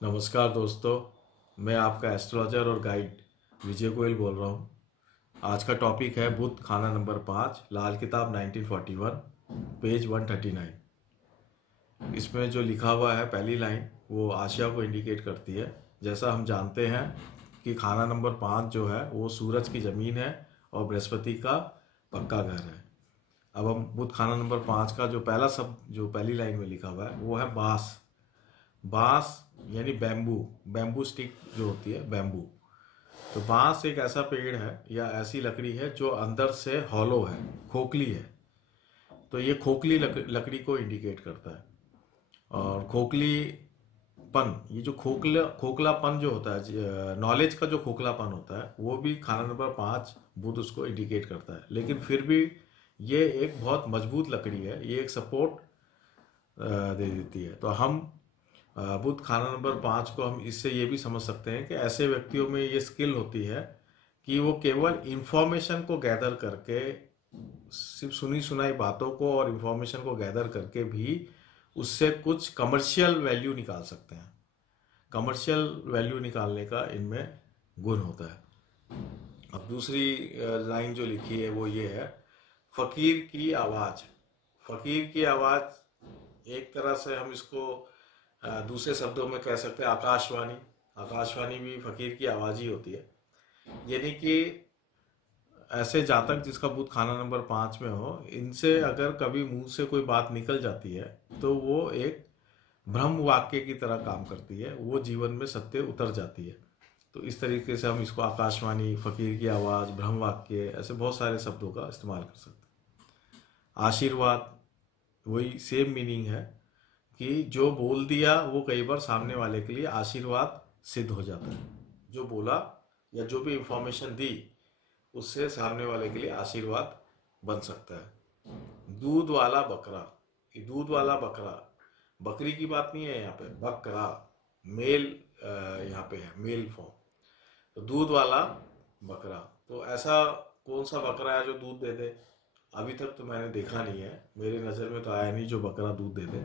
नमस्कार दोस्तों, मैं आपका एस्ट्रोलॉजर और गाइड विजय गोयल बोल रहा हूँ। आज का टॉपिक है बुध खाना नंबर 5, लाल किताब 1941, पेज 139। इसमें जो लिखा हुआ है पहली लाइन वो आशिया को इंडिकेट करती है। जैसा हम जानते हैं कि खाना नंबर 5 जो है वो सूरज की ज़मीन है और बृहस्पति का पक्का घर है। अब हम बुध खाना नंबर 5 का जो पहला शब्द जो पहली लाइन में लिखा हुआ है वो है बांस। बांस यानी बैम्बू स्टिक जो होती है, बैम्बू। तो बांस एक ऐसा पेड़ है या ऐसी लकड़ी है जो अंदर से हॉलो है, खोखली है। तो ये खोखली लकड़ी को इंडिकेट करता है। और खोखलीपन, ये जो खोखलापन जो होता है, नॉलेज का जो खोखलापन होता है, वो भी खाना नंबर 5 बुध उसको इंडिकेट करता है। लेकिन फिर भी ये एक बहुत मजबूत लकड़ी है, ये एक सपोर्ट दे देती है। तो हम बुध खाना नंबर 5 को हम इससे ये भी समझ सकते हैं कि ऐसे व्यक्तियों में ये स्किल होती है कि वो केवल इंफॉर्मेशन को गैदर करके, सिर्फ सुनी सुनाई बातों को और इंफॉर्मेशन को गैदर करके भी उससे कुछ कमर्शियल वैल्यू निकाल सकते हैं। कमर्शियल वैल्यू निकालने का इनमें गुण होता है। अब दूसरी लाइन जो लिखी है वो ये है, फकीर की आवाज़। फकीर की आवाज़ एक तरह से हम इसको दूसरे शब्दों में कह सकते हैं आकाशवाणी। आकाशवाणी भी फकीर की आवाज़ ही होती है। यानी कि ऐसे जातक जिसका बुध खाना नंबर 5 में हो, इनसे अगर कभी मुंह से कोई बात निकल जाती है तो वो एक ब्रह्म वाक्य की तरह काम करती है, वो जीवन में सत्य उतर जाती है। तो इस तरीके से हम इसको आकाशवाणी, फकीर की आवाज़, ब्रह्म वाक्य, ऐसे बहुत सारे शब्दों का इस्तेमाल कर सकते हैं। आशीर्वाद, वही सेम मीनिंग है कि जो बोल दिया वो कई बार सामने वाले के लिए आशीर्वाद सिद्ध हो जाता है। जो बोला या जो भी इंफॉर्मेशन दी उससे सामने वाले के लिए आशीर्वाद बन सकता है। दूध वाला बकरा, ये दूध वाला बकरा, बकरी की बात नहीं है यहाँ पे, बकरा मेल यहाँ पे है, मेल फॉर्म। तो दूध वाला बकरा, तो ऐसा कौन सा बकरा है जो दूध दे दे? अभी तक तो मैंने देखा नहीं है, मेरे नज़र में तो आया नहीं जो बकरा दूध दे दे।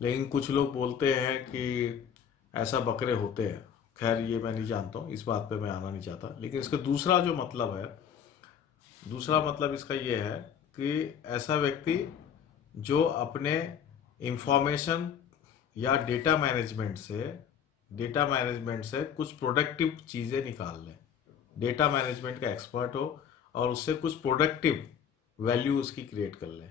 लेकिन कुछ लोग बोलते हैं कि ऐसा बकरे होते हैं। खैर ये मैं नहीं जानता हूँ, इस बात पे मैं आना नहीं चाहता। लेकिन इसका दूसरा जो मतलब है, दूसरा मतलब इसका ये है कि ऐसा व्यक्ति जो अपने इंफॉर्मेशन या डेटा मैनेजमेंट से कुछ प्रोडक्टिव चीज़ें निकाल ले, डेटा मैनेजमेंट का एक्सपर्ट हो और उससे कुछ प्रोडक्टिव वैल्यू उसकी क्रिएट कर ले,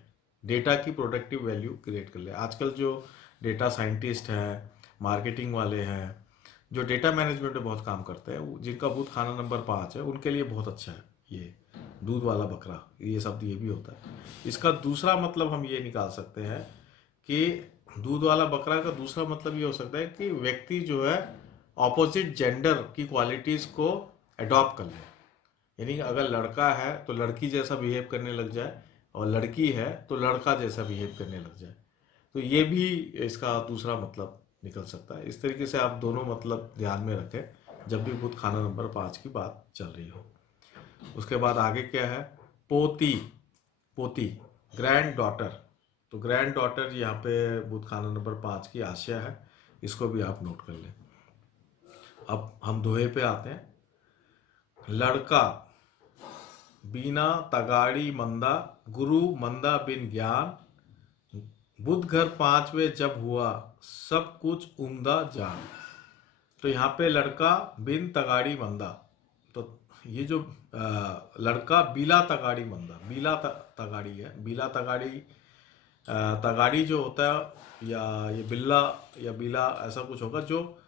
डेटा की प्रोडक्टिव वैल्यू क्रिएट कर ले। आजकल जो डेटा साइंटिस्ट हैं, मार्केटिंग वाले हैं, जो डेटा मैनेजमेंट में बहुत काम करते हैं, जिनका बुध खाना नंबर 5 है, उनके लिए बहुत अच्छा है ये दूध वाला बकरा। ये शब्द ये भी होता है। इसका दूसरा मतलब हम ये निकाल सकते हैं कि दूध वाला बकरा का दूसरा मतलब ये हो सकता है कि व्यक्ति जो है ऑपोजिट जेंडर की क्वालिटीज़ को अडॉप्ट कर ले। यानी अगर लड़का है तो लड़की जैसा बिहेव करने लग जाए, और लड़की है तो लड़का जैसा बिहेव करने लग जाए। तो ये भी इसका दूसरा मतलब निकल सकता है। इस तरीके से आप दोनों मतलब ध्यान में रखें जब भी बुध खाना नंबर 5 की बात चल रही हो। उसके बाद आगे क्या है, पोती। पोती ग्रैंड डॉटर। तो ग्रैंड डॉटर यहाँ पे बुध खाना नंबर 5 की आशा है, इसको भी आप नोट कर लें। अब हम दोहे पे आते हैं। लड़का बीना तगाड़ी मंदा, गुरु मंदा बिन ज्ञान, बुध घर 5वें जब हुआ, सब कुछ उम्दा जान। तो यहाँ पे लड़का बिन तगाड़ी मंदा, तो ये जो लड़का बिला तगाड़ी मंदा, तगाड़ी है, बिला तगाड़ी, तगाड़ी जो होता है, या ये बिल्ला या बिला ऐसा कुछ होगा। जो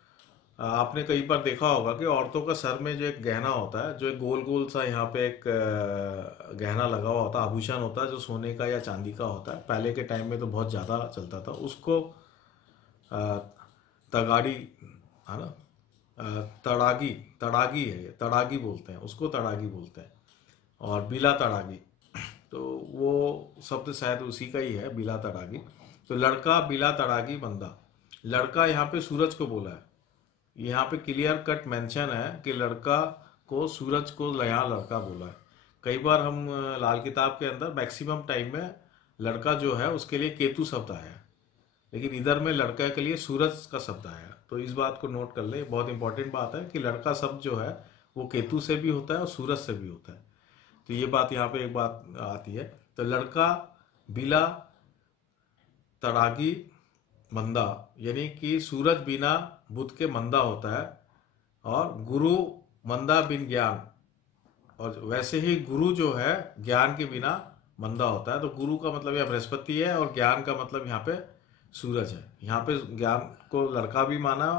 आपने कई बार देखा होगा कि औरतों का सर में जो एक गहना होता है, जो एक गोल गोल सा यहाँ पे एक गहना लगा हुआ होता है, आभूषण होता है, जो सोने का या चांदी का होता है। पहले के टाइम में तो बहुत ज़्यादा चलता था। उसको तगाड़ी, है ना, तड़ागी, तड़ागी है ये, तड़ागी बोलते हैं उसको, तड़ागी बोलते हैं। और बिला तड़ागी, तो वो शब्द शायद उसी का ही है, बिला तड़ागी। तो लड़का बिला तड़ागी बंदा, लड़का यहाँ पे सूरज को बोला है। यहाँ पे क्लियर कट मेंशन है कि लड़का को सूरज को यहाँ लड़का बोला है। कई बार हम लाल किताब के अंदर मैक्सिमम टाइम में लड़का जो है उसके लिए केतु शब्द आया है। लेकिन इधर में लड़का के लिए सूरज का शब्द आया। तो इस बात को नोट कर ले, बहुत इंपॉर्टेंट बात है कि लड़का शब्द जो है वो केतु से भी होता है और सूरज से भी होता है। तो ये बात यहाँ पे एक बात आती है। तो लड़का बिला तड़ागी मंदा, यानी कि सूरज बिना बुध के मंदा होता है, और गुरु मंदा बिन ज्ञान, और वैसे ही गुरु जो है ज्ञान के बिना मंदा होता है। तो गुरु का मतलब यहाँ बृहस्पति है और ज्ञान का मतलब यहाँ पे सूरज है। यहाँ पे ज्ञान को लड़का भी माना,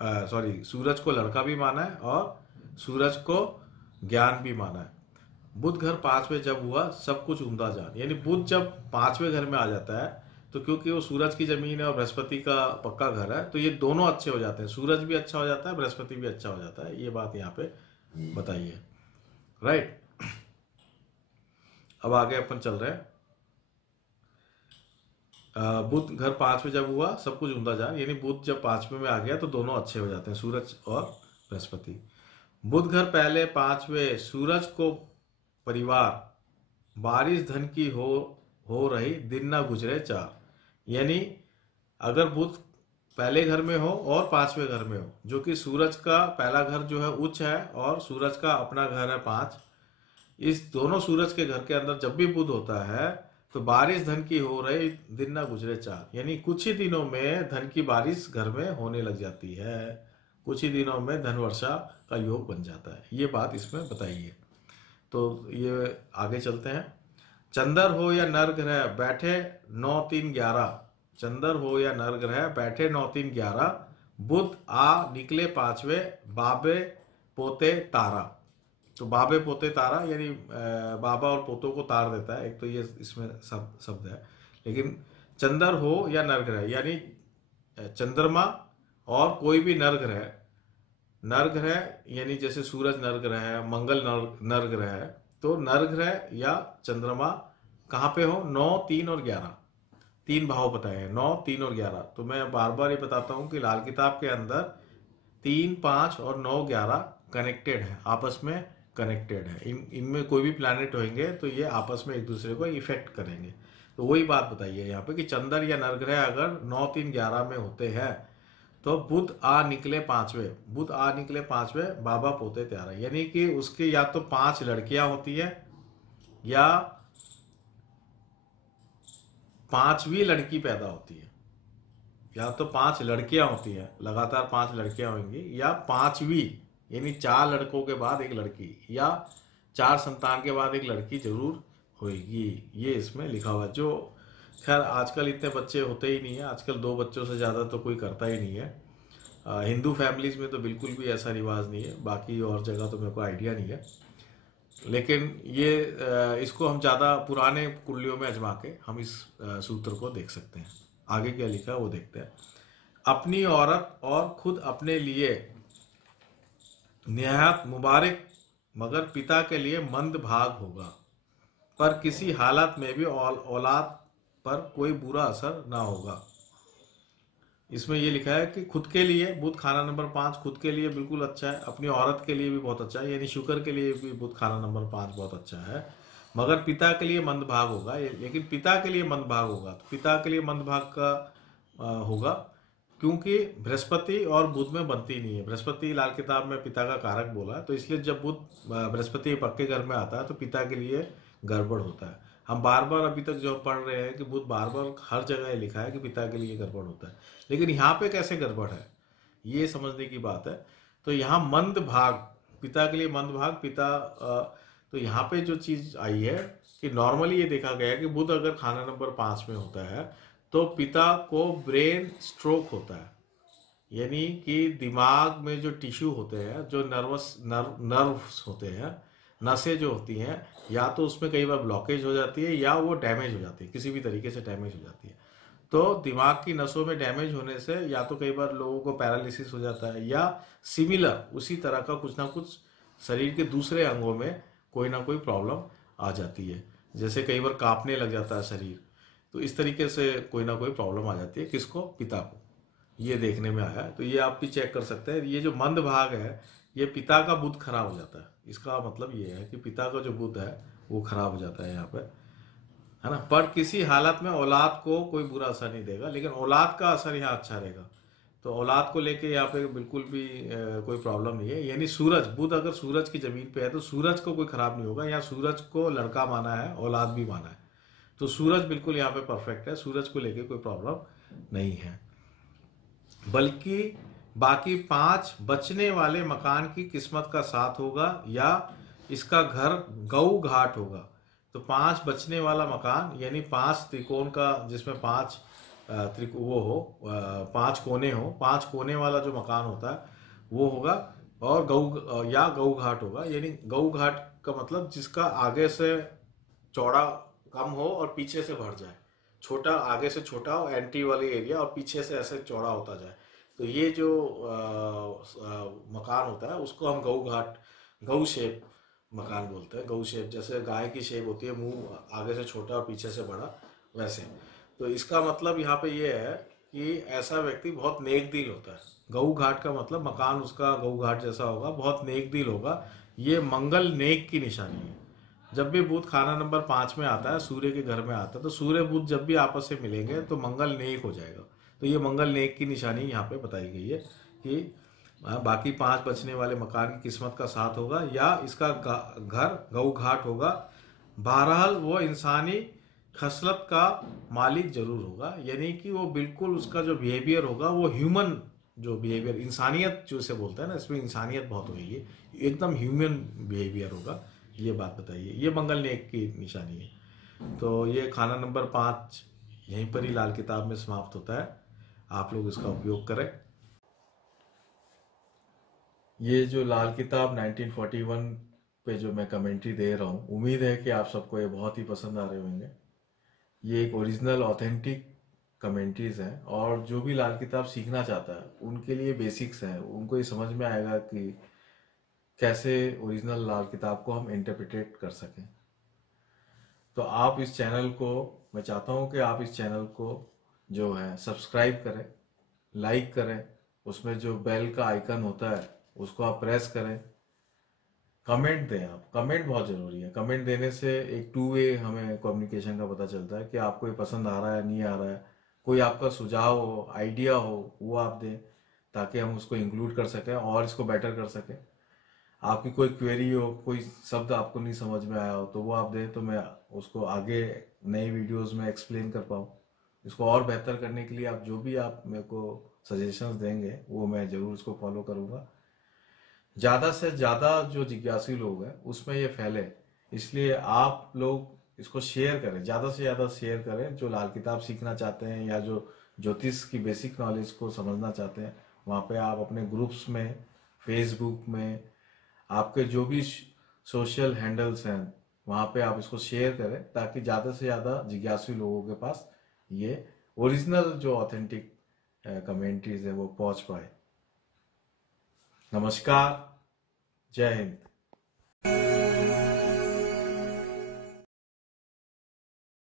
सूरज को लड़का भी माना है और सूरज को ज्ञान भी माना है। बुध घर 5वें जब हुआ सब कुछ उम्दा जान, यानी बुध जब 5वें घर में आ जाता है तो क्योंकि वो सूरज की जमीन है और बृहस्पति का पक्का घर है, तो ये दोनों अच्छे हो जाते हैं, सूरज भी अच्छा हो जाता है, बृहस्पति भी अच्छा हो जाता है। ये बात यहाँ पे बताई है, राइट। अब आगे अपन चल रहे हैं। बुध घर 5वें जब हुआ सब कुछ उम्दा जान, यानी बुध जब 5वें में आ गया तो दोनों अच्छे हो जाते हैं, सूरज और बृहस्पति। बुध घर पहले 5वें, सूरज को परिवार, बारिश धन की हो रही, दिन ना गुजरे चार। यानी अगर बुध पहले घर में हो और 5वें घर में हो, जो कि सूरज का पहला घर जो है उच्च है और सूरज का अपना घर है 5, इस दोनों सूरज के घर के अंदर जब भी बुध होता है तो बारिश धन की हो रही, दिन ना गुजरे चार, यानी कुछ ही दिनों में धन की बारिश घर में होने लग जाती है, कुछ ही दिनों में धन वर्षा का योग बन जाता है। ये बात इसमें बताई है। तो ये आगे चलते हैं। चंद्र हो या नर ग्रह बैठे 9 3 11, चंद्र हो या नर ग्रह बैठे 9 3 11, बुध आ निकले 5वें, बाबे पोते तारा। तो बाबे पोते तारा यानी बाबा और पोतों को तार देता है, एक तो ये इसमें शब्द है। लेकिन चंद्र हो या नर ग्रह यानी चंद्रमा और कोई भी नर ग्रह यानी जैसे सूरज नर ग्रह है, मंगल नर ग्रह है, तो नर ग्रह या चंद्रमा कहाँ पे हो, 9 3 और 11, 3 भाव बताए हैं, 9 3 और 11। तो मैं बार बार ये बताता हूँ कि लाल किताब के अंदर 3 5 और 9 11 कनेक्टेड है, आपस में कनेक्टेड है। इनमें कोई भी प्लैनेट होंगे तो ये आपस में एक दूसरे को इफेक्ट करेंगे। तो वही बात बताइए यहाँ पे कि चंद्र या नर ग्रह अगर 9 3 11 में होते हैं तो बुध आ निकले 5वें, बुध आ निकले 5वें, बाबा पोते त्यारा, यानी कि उसके या तो 5 लड़कियां होती है या 5वीं लड़की पैदा होती है, या तो 5 लड़कियां होती हैं, लगातार 5 लड़कियां होंगी, या 5वीं यानी 4 लड़कों के बाद एक लड़की, या 4 संतान के बाद एक लड़की जरूर होगी। ये इसमें लिखा हुआ। जो खैर आजकल इतने बच्चे होते ही नहीं है, आजकल 2 बच्चों से ज़्यादा तो कोई करता ही नहीं है। हिंदू फैमिलीज में तो बिल्कुल भी ऐसा रिवाज नहीं है, बाकी और जगह तो मेरे को आइडिया नहीं है। लेकिन ये इसको हम ज़्यादा पुराने कुंडलियों में आजमा के हम इस सूत्र को देख सकते हैं। आगे क्या लिखा है वो देखते हैं। अपनी औरत और खुद अपने लिए निहायत मुबारक, मगर पिता के लिए मंद भाग होगा, पर किसी हालत में भी औलाद पर कोई बुरा असर ना होगा। इसमें ये लिखा है कि खुद के लिए बुध खाना नंबर 5 खुद के लिए बिल्कुल अच्छा है, अपनी औरत के लिए भी बहुत अच्छा है, यानी शुक्र के लिए भी बुध खाना नंबर 5 बहुत अच्छा है, मगर पिता के लिए मंद भाग होगा। लेकिन पिता के लिए मंद भाग होगा, तो पिता के लिए मंद भाग का होगा क्योंकि बृहस्पति और बुध में बनती नहीं है। बृहस्पति लाल किताब में पिता का कारक बोला है, तो इसलिए जब बुध बृहस्पति पक्के घर में आता है तो पिता के लिए गड़बड़ होता है। हम बार बार अभी तक जो पढ़ रहे हैं कि बुध बार बार हर जगह लिखा है कि पिता के लिए गड़बड़ होता है, लेकिन यहाँ पे कैसे गड़बड़ है ये समझने की बात है। तो यहाँ मंद भाग, पिता के लिए मंद भाग, पिता तो यहाँ पे जो चीज आई है कि नॉर्मली ये देखा गया है कि बुध अगर खाना नंबर 5 में होता है तो पिता को ब्रेन स्ट्रोक होता है, यानी कि दिमाग में जो टिश्यू होते हैं, जो नर्व्स होते हैं, नसें जो होती हैं, या तो उसमें कई बार ब्लॉकेज हो जाती है या वो डैमेज हो जाती है, किसी भी तरीके से डैमेज हो जाती है। तो दिमाग की नसों में डैमेज होने से या तो कई बार लोगों को पैरालिसिस हो जाता है, या सिमिलर उसी तरह का कुछ ना कुछ शरीर के दूसरे अंगों में कोई ना कोई प्रॉब्लम आ जाती है, जैसे कई बार कांपने लग जाता है शरीर। तो इस तरीके से कोई ना कोई प्रॉब्लम आ जाती है, किसको, पिता को। ये देखने में आया है, तो ये आप भी चेक कर सकते हैं। ये जो मंद भाग है ये पिता का बुध खराब हो जाता है, इसका मतलब ये है कि पिता का जो बुध है वो खराब हो जाता है यहाँ पे, है ना। पर किसी हालत में औलाद को कोई बुरा असर नहीं देगा, लेकिन औलाद का असर यहाँ अच्छा रहेगा। तो औलाद को लेके यहाँ पे बिल्कुल भी कोई प्रॉब्लम नहीं है। यानी सूरज, बुध अगर सूरज की जमीन पे है तो सूरज को कोई खराब नहीं होगा। यहाँ सूरज को लड़का माना है, औलाद भी माना है, तो सूरज बिल्कुल यहाँ पे परफेक्ट है, सूरज को लेके कोई प्रॉब्लम नहीं है। बल्कि बाकी 5 बचने वाले मकान की किस्मत का साथ होगा या इसका घर गऊ घाट होगा। तो 5 बचने वाला मकान यानी 5 त्रिकोण का, जिसमें 5 वो हो, 5 कोने हो, 5 कोने वाला जो मकान होता है वो होगा। और गऊ घाट होगा। यानी गऊ घाट का मतलब जिसका आगे से चौड़ा कम हो और पीछे से भर जाए, छोटा आगे से छोटा हो एंट्री वाली एरिया, और पीछे से ऐसे चौड़ा होता जाए। तो ये जो मकान होता है उसको हम गऊ घाट, गऊ शेप मकान बोलते हैं। गऊ शेप जैसे गाय की शेप होती है, मुंह आगे से छोटा और पीछे से बड़ा, वैसे। तो इसका मतलब यहाँ पे ये है कि ऐसा व्यक्ति बहुत नेक दिल होता है। गऊ घाट का मतलब मकान उसका गऊ घाट जैसा होगा, बहुत नेक दिल होगा। ये मंगल नेक की निशानी है। जब भी बुध खाना नंबर 5 में आता है, सूर्य के घर में आता है, तो सूर्य बुध जब भी आपस में मिलेंगे तो मंगल नेक हो जाएगा। तो ये मंगल नेक की निशानी यहाँ पे बताई गई है कि बाकी 5 बचने वाले मकान की किस्मत का साथ होगा या इसका घर गऊ घाट होगा। बहरहाल वो इंसानी खसलत का मालिक जरूर होगा, यानी कि वो बिल्कुल उसका जो बिहेवियर होगा वो ह्यूमन जो बिहेवियर, इंसानियत जो इसे बोलते हैं ना, इसमें इंसानियत बहुत होगी, एकदम ह्यूमन बिहेवियर होगा। ये बात बताइए, ये मंगल नेक की निशानी है। तो ये खाना नंबर 5 यहीं पर ही लाल किताब में समाप्त होता है। आप लोग इसका उपयोग करें। ये जो लाल किताब 1941 पे जो मैं कमेंट्री दे रहा हूँ, उम्मीद है कि आप सबको ये बहुत ही पसंद आ रहे होंगे। ये एक ओरिजिनल ऑथेंटिक कमेंट्रीज हैं, और जो भी लाल किताब सीखना चाहता है उनके लिए बेसिक्स हैं। उनको ये समझ में आएगा कि कैसे ओरिजिनल लाल किताब को हम इंटरप्रिटेट कर सकें। तो आप इस चैनल को, मैं चाहता हूं कि आप इस चैनल को जो है सब्सक्राइब करें, लाइक करें, उसमें जो बेल का आइकन होता है उसको आप प्रेस करें, कमेंट दें। आप कमेंट बहुत ज़रूरी है। कमेंट देने से एक 2 वे हमें कम्युनिकेशन का पता चलता है कि आपको ये पसंद आ रहा है, नहीं आ रहा है। कोई आपका सुझाव हो, आइडिया हो, वो आप दें ताकि हम उसको इंक्लूड कर सकें और इसको बेटर कर सकें। आपकी कोई क्वेरी हो, कोई शब्द आपको नहीं समझ में आया हो, तो वो आप दें तो मैं उसको आगे नई वीडियोस में एक्सप्लेन कर पाऊँ। इसको और बेहतर करने के लिए आप जो भी आप मेरे को सजेशंस देंगे वो मैं ज़रूर उसको फॉलो करूँगा। ज़्यादा से ज़्यादा जो जिज्ञासु लोग हैं उसमें ये फैले, इसलिए आप लोग इसको शेयर करें, ज़्यादा से ज़्यादा शेयर करें। जो लाल किताब सीखना चाहते हैं या जो ज्योतिष की बेसिक नॉलेज को समझना चाहते हैं, वहाँ पे आप अपने ग्रुप्स में, फेसबुक में, आपके जो भी सोशल हैंडल्स हैं वहाँ पे आप इसको शेयर करें ताकि ज़्यादा से ज़्यादा जिज्ञासु लोगों के पास ये ओरिजिनल जो ऑथेंटिक कमेंट्रीज है वो पहुँच पाए। नमस्कार, जय हिंद।